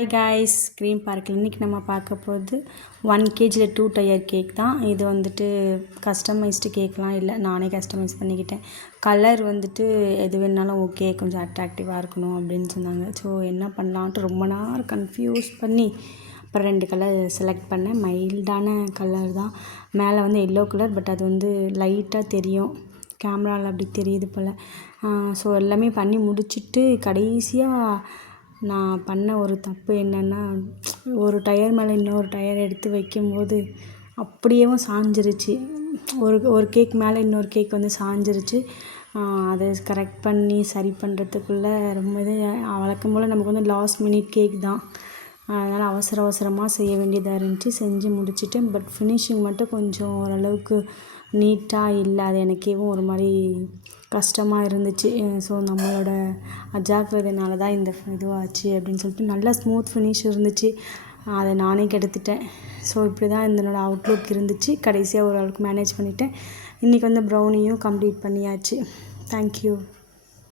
Hi guys, cream பார்க்கில் இன்றைக்கி நம்ம பார்க்க போகிறது 1 kgல 2 டயர் கேக் தான். இது வந்துட்டு கஸ்டமைஸ்டு கேக்லாம் இல்லை, நானே கஸ்டமைஸ் பண்ணிக்கிட்டேன். கலர் வந்துட்டு எது வேணாலும் ஓகே, கொஞ்சம் அட்ராக்டிவாக இருக்கணும் அப்படின்னு சொன்னாங்க. ஸோ என்ன பண்ணலான்ட்டு ரொம்ப நேரம் கன்ஃபியூஸ் பண்ணி அப்புறம் 2 கலர் செலக்ட் பண்ணேன். மைல்டான கலர் தான், மேலே வந்து எல்லோ கலர், பட் அது வந்து லைட்டாக தெரியும், கேமராவில் அப்படி தெரியுது போல். ஸோ எல்லாமே பண்ணி முடிச்சுட்டு கடைசியாக நான் பண்ண ஒரு தப்பு என்னென்னா, ஒரு டயர் மேலே இன்னொரு டயர் எடுத்து வைக்கும்போது அப்படியேவும் சாஞ்சிருச்சு. ஒரு கேக் மேலே இன்னொரு கேக் வந்து சாஞ்சிருச்சு. அதை கரெக்ட் பண்ணி சரி பண்ணுறதுக்குள்ளே ரொம்ப இது வழக்கம் போல் நமக்கு வந்து லாஸ்ட் மினிட் கேக் தான். அதனால் அவசரமாக செய்ய வேண்டியதாக இருந்துச்சு. செஞ்சு முடிச்சுட்டேன். பட் ஃபினிஷிங் மட்டும் கொஞ்சம் ஓரளவுக்கு நீட்டாக இல்லை. அது எனக்கேவும் ஒரு மாதிரி கஷ்டமாக இருந்துச்சு. ஸோ நம்மளோட அஜாக்கிரதையினால தான் இந்த இதுவாச்சு அப்படின்னு சொல்லிட்டு நல்லா ஸ்மூத் ஃபினிஷ் இருந்துச்சு. அதை நானே கெடுத்துட்டேன். ஸோ இப்படி தான் என்னோட அவுட்லுக் இருந்துச்சு. கடைசியாக ஓரளவுக்கு மேனேஜ் பண்ணிவிட்டேன். இன்றைக்கி வந்து ப்ரௌனியும் கம்ப்ளீட் பண்ணியாச்சு. தேங்க்யூ.